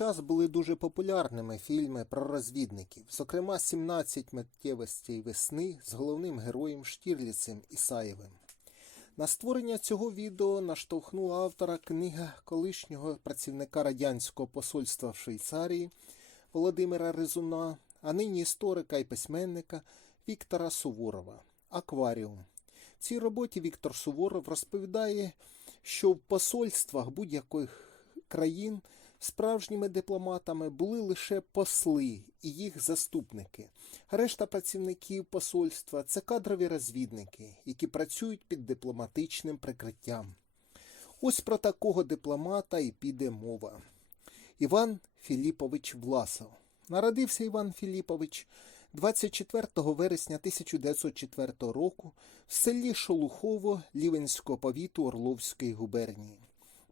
час були дуже популярними фільми про розвідників, зокрема «17 миттєвостей весни з головним героєм Штірліцем Ісаєвим. На створення цього відео наштовхнула автора книга колишнього працівника радянського посольства в Швейцарії Володимира Резуна, а нині історика і письменника Віктора Суворова Акваріум. В цій роботі Віктор Суворов розповідає, що в посольствах будь-яких країн справжніми дипломатами були лише посли і їх заступники. Решта працівників посольства це кадрові розвідники, які працюють під дипломатичним прикриттям. Ось про такого дипломата і піде мова. Іван Філіпович Власов. Народився Іван Філіпович 24 вересня 1904 року в селі Шолухово Лівенського повіту Орловської губернії.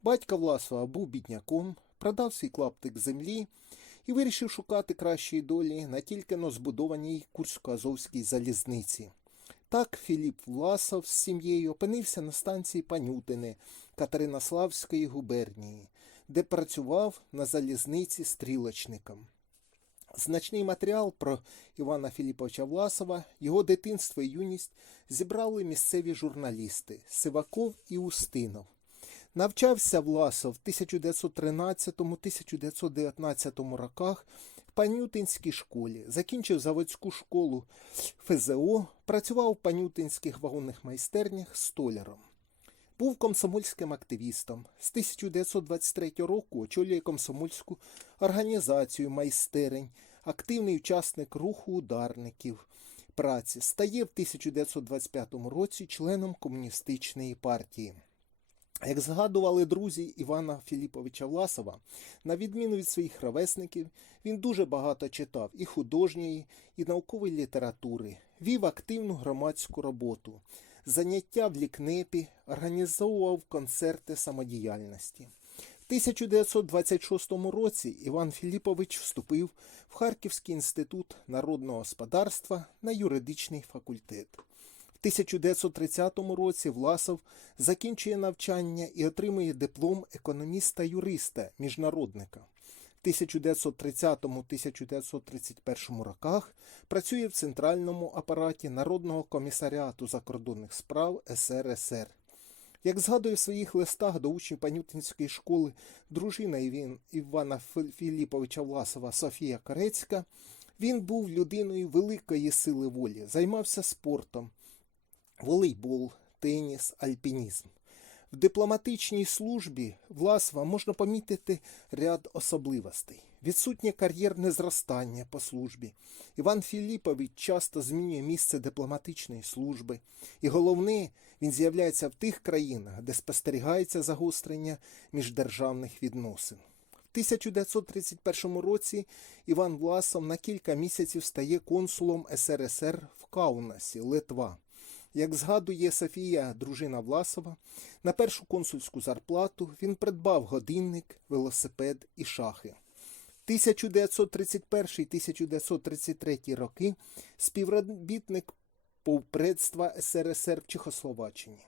Батько Власова був бідняком, продав свій клаптик землі і вирішив шукати кращої долі на тільки но збудованій Курсько-Азовській залізниці. Так Філіп Власов з сім'єю опинився на станції Панютини Катеринославської губернії, де працював на залізниці стрілочником. Значний матеріал про Івана Філіповича Власова, його дитинство і юність зібрали місцеві журналісти Сиваков і Устинов. Навчався Власов в 1913-1919 роках в Панютинській школі, закінчив заводську школу ФЗО, працював в панютинських вагонних майстернях столяром. Був комсомольським активістом. З 1923 року очолює комсомольську організацію майстерень, активний учасник руху ударників праці. Стає в 1925 році членом комуністичної партії. Як згадували друзі Івана Філіповича Власова, на відміну від своїх ровесників, він дуже багато читав і художньої, і наукової літератури, вів активну громадську роботу, заняття в лікнепі, організовував концерти самодіяльності. В 1926 році Іван Філіпович вступив в Харківський інститут народного господарства на юридичний факультет. В 1930 році Власов закінчує навчання і отримує диплом економіста-юриста міжнародника. В 1930-1931 роках працює в центральному апараті Народного комісаріату закордонних справ СРСР. Як згадує в своїх листах до учнів Панютинської школи дружина Івана Філіповича Власова Софія Корецька, він був людиною великої сили волі, займався спортом, волейбол, теніс, альпінізм. В дипломатичній службі Власова можна помітити ряд особливостей. Відсутнє кар'єрне зростання по службі. Іван Філіпович часто змінює місце дипломатичної служби. І головне, він з'являється в тих країнах, де спостерігається загострення міждержавних відносин. В 1931 році Іван Власов на кілька місяців стає консулом СРСР в Каунасі, Литва. Як згадує Софія, дружина Власова, на першу консульську зарплату він придбав годинник, велосипед і шахи. 1931-1933 роки співробітник повпредства СРСР в Чехословаччині.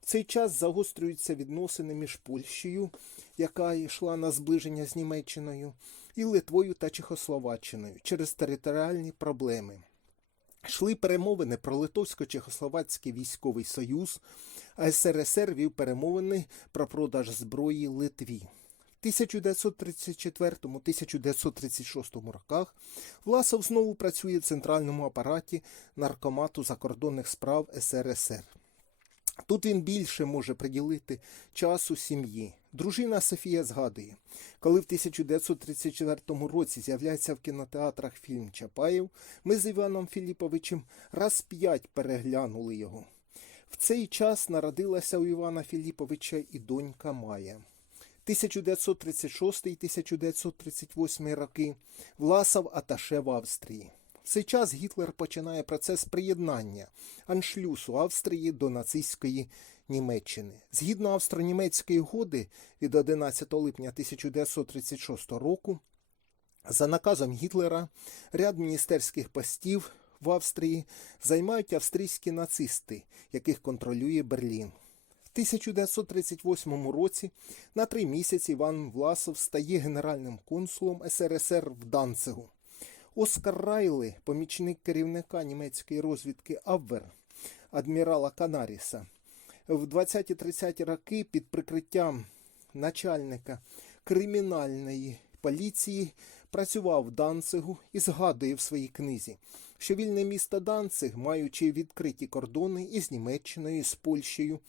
В цей час загострюються відносини між Польщею, яка йшла на зближення з Німеччиною, і Литвою та Чехословаччиною через територіальні проблеми. Йшли перемовини про Литовсько-Чехословацький військовий союз, а СРСР вів перемовини про продаж зброї Литві. В 1934-1936 роках Власов знову працює в центральному апараті Наркомату закордонних справ СРСР. Тут він більше може приділити часу сім'ї. Дружина Софія згадує, коли в 1934 році з'являється в кінотеатрах фільм Чапаєв, ми з Іваном Філіповичем раз п'ять переглянули його. В цей час народилася у Івана Філіповича і донька Майя. 1936-1938 роки Власов аташе в Австрії. В цей час Гітлер починає процес приєднання аншлюсу Австрії до нацистської Німеччини. Згідно австро-німецької угоди від 11 липня 1936 року, за наказом Гітлера ряд міністерських постів в Австрії займають австрійські нацисти, яких контролює Берлін. В 1938 році на три місяці Іван Власов стає генеральним консулом СРСР в Данцигу. Оскар Райли, помічник керівника німецької розвідки Абвер, адмірала Канаріса, в 20-30 роки під прикриттям начальника кримінальної поліції працював в Данцигу і згадує в своїй книзі, що вільне місто Данциг, маючи відкриті кордони із Німеччиною, з Польщею,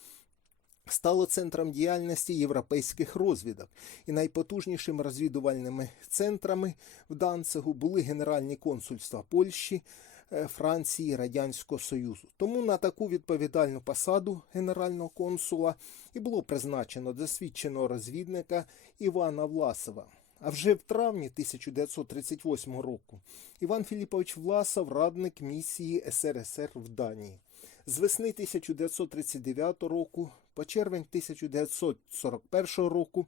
стало центром діяльності європейських розвідок, і найпотужнішими розвідувальними центрами в Данцигу були генеральні консульства Польщі, Франції, Радянського Союзу. Тому на таку відповідальну посаду генерального консула і було призначено досвідченого розвідника Івана Власова. А вже в травні 1938 року Іван Філіпович Власов радник місії СРСР в Данії. З весни 1939 року по червень 1941 року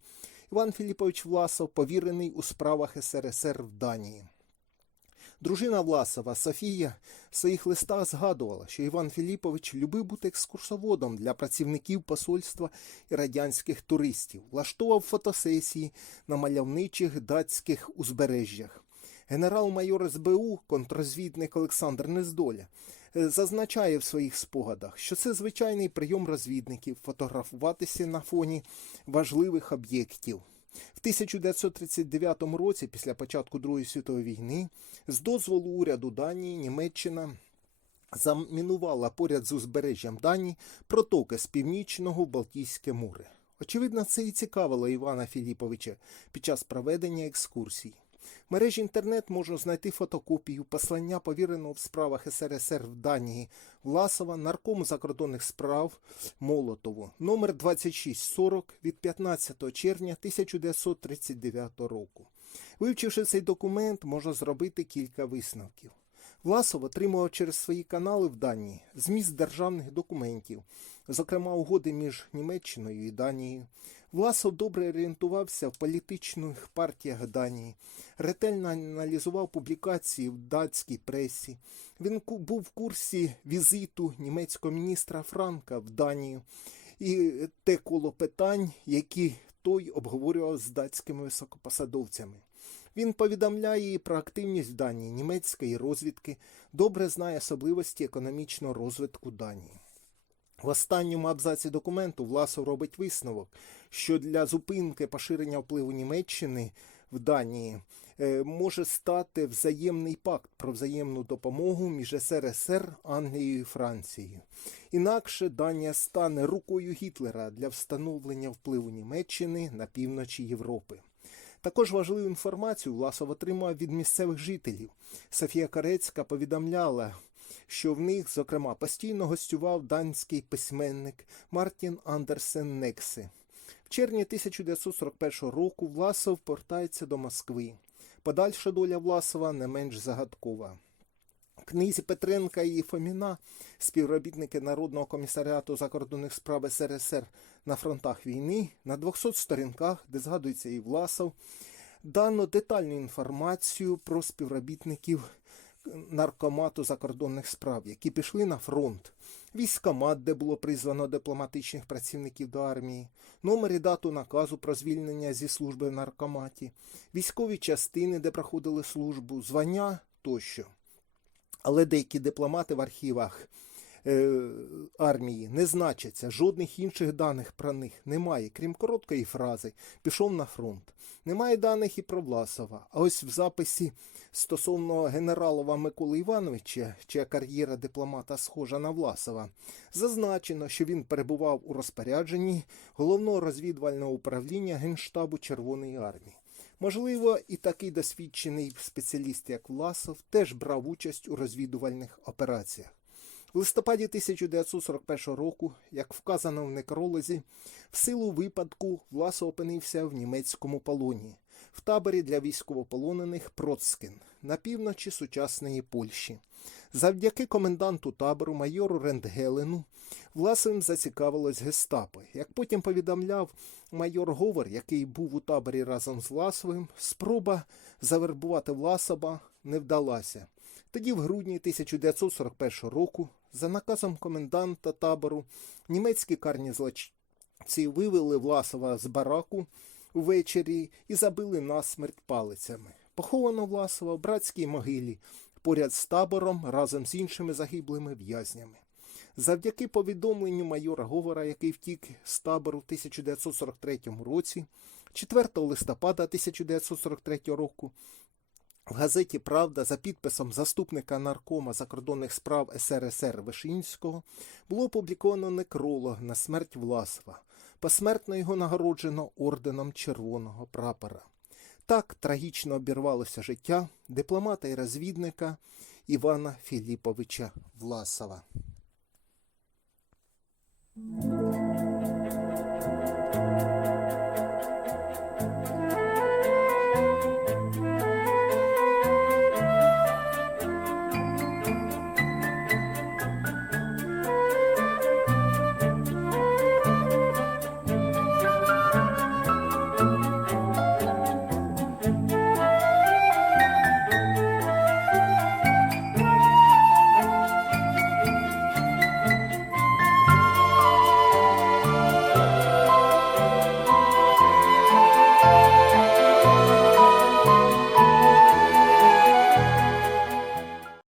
Іван Філіпович Власов повірений у справах СРСР в Данії. Дружина Власова Софія в своїх листах згадувала, що Іван Філіпович любив бути екскурсоводом для працівників посольства і радянських туристів, влаштовував фотосесії на мальовничих датських узбережжях. Генерал-майор СБУ, контррозвідник Олександр Нездоля, е, зазначає в своїх спогадах, що це звичайний прийом розвідників фотографуватися на фоні важливих об'єктів. В 1939 році, після початку Другої світової війни, з дозволу уряду Данії Німеччина замінувала поряд з узбережжям Данії протоки з північного в Балтійське море. Очевидно, це і цікавило Івана Філіповича під час проведення екскурсій. Мережі інтернет можна знайти фотокопію послання повіреного в справах СРСР в Данії Власова наркому закордонних справ Молотову номер 2640 від 15 червня 1939 року. Вивчивши цей документ, можна зробити кілька висновків. Власов отримував через свої канали в Данії зміст державних документів, зокрема угоди між Німеччиною і Данією. Власов добре орієнтувався в політичних партіях Данії, ретельно аналізував публікації в датській пресі. Він був в курсі візиту німецького міністра Франка в Данію і те коло питань, які той обговорював з датськими високопосадовцями. Він повідомляє і про активність Данії німецької розвідки, добре знає особливості економічного розвитку Данії. В останньому абзаці документу Власов робить висновок, що для зупинки поширення впливу Німеччини в Данії е, може стати взаємний пакт про взаємну допомогу між СРСР, Англією і Францією. Інакше Данія стане рукою Гітлера для встановлення впливу Німеччини на півночі Європи. Також важливу інформацію Власов отримав від місцевих жителів. Софія Карецька повідомляла, що в них, зокрема, постійно гостював данський письменник Мартін Андерсен Нексе. Червні 1941 року Власов повертається до Москви. Подальша доля Власова не менш загадкова. Книзі Петренка і Фоміна, співробітники Народного комісаріату закордонних справ СРСР на фронтах війни, на 200 сторінках, де згадується і Власов, дано детальну інформацію про співробітників наркомату закордонних справ, які пішли на фронт, військомат, де було призвано дипломатичних працівників до армії, номер і дату наказу про звільнення зі служби в наркоматі, військові частини, де проходили службу, звання тощо. Але деякі дипломати в архівах армії не значаться, жодних інших даних про них немає, крім короткої фрази пішов на фронт. Немає даних і про Власова. А ось в записі стосовно генералова Миколи Івановича, чия кар'єра дипломата схожа на Власова, зазначено, що він перебував у розпорядженні головного розвідувального управління Генштабу Червоної армії. Можливо, і такий досвідчений спеціаліст, як Власов, теж брав участь у розвідувальних операціях. В листопаді 1941 року, як вказано в некролозі, в силу випадку Власов опинився в німецькому полоні в таборі для військовополонених Процкін на півночі сучасної Польщі. Завдяки коменданту табору майору Рентгелену Власовим зацікавилось гестапо. Як потім повідомляв майор Говор, який був у таборі разом з Власовим, спроба завербувати Власова не вдалася. Тоді, в грудні 1941 року, за наказом коменданта табору, німецькі карні злоч... ці вивели Власова з бараку ввечері і забили насмерть палицями. Поховано Власова в братській могилі поряд з табором разом з іншими загиблими в'язнями. Завдяки повідомленню майора Говора, який втік з табору в 1943 році, 4 листопада 1943 року, в газеті Правда за підписом заступника наркома закордонних справ СРСР Вишинського було опубліковано некролог на смерть Власова. Посмертно його нагороджено орденом Червоного прапора. Так трагічно обірвалося життя дипломата і розвідника Івана Філіповича Власова.